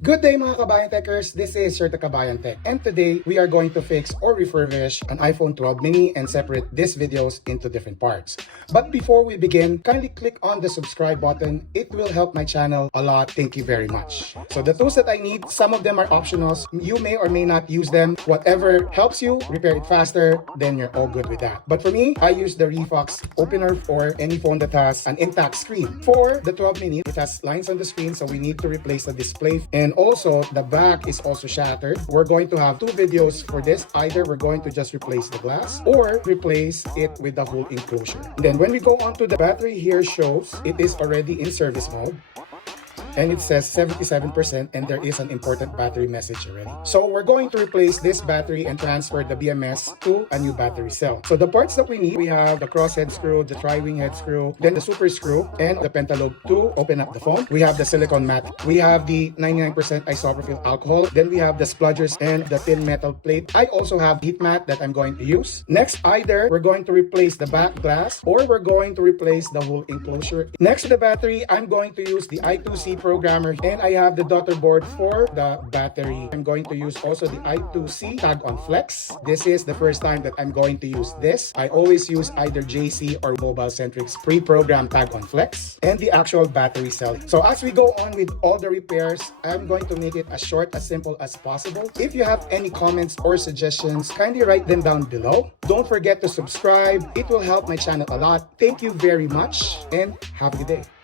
Good day mga kabayan techers, this is Sir the Kabayan Tech, and today we are going to fix or refurbish an iPhone 12 mini and separate these videos into different parts. But before we begin, kindly click on the subscribe button. It will help my channel a lot. Thank you very much. So the tools that I need, some of them are optionals. You may or may not use them. Whatever helps you repair it faster, then you're all good with that. But for me, I use the Refux opener for any phone that has an intact screen. For the 12 mini, it has lines on the screen, so we need to replace the display. And also, the back is also shattered. We're going to have two videos for this. Either we're going to just replace the glass or replace it with the whole enclosure. Then when we go on to the battery, here shows it is already in service mode. And it says 77%, and there is an important battery message already. So we're going to replace this battery and transfer the BMS to a new battery cell. So the parts that we need, we have the cross head screw, the tri-wing head screw, then the super screw, and the pentalobe to open up the phone. We have the silicone mat. We have the 99% isopropyl alcohol. Then we have the spludgers and the thin metal plate. I also have heat mat that I'm going to use. Next, either we're going to replace the back glass or we're going to replace the whole enclosure. Next to the battery, I'm going to use the I2C programmer, and I have the daughter board for the battery. I'm going to use also the I2C tag on flex. This is the first time that I'm going to use this. I always use either JC or Mobile Centric's pre-programmed tag on flex and the actual battery cell. So as we go on with all the repairs, I'm going to make it as short, as simple as possible. If you have any comments or suggestions, kindly write them down below. Don't forget to subscribe. It will help my channel a lot. Thank you very much and have a good day.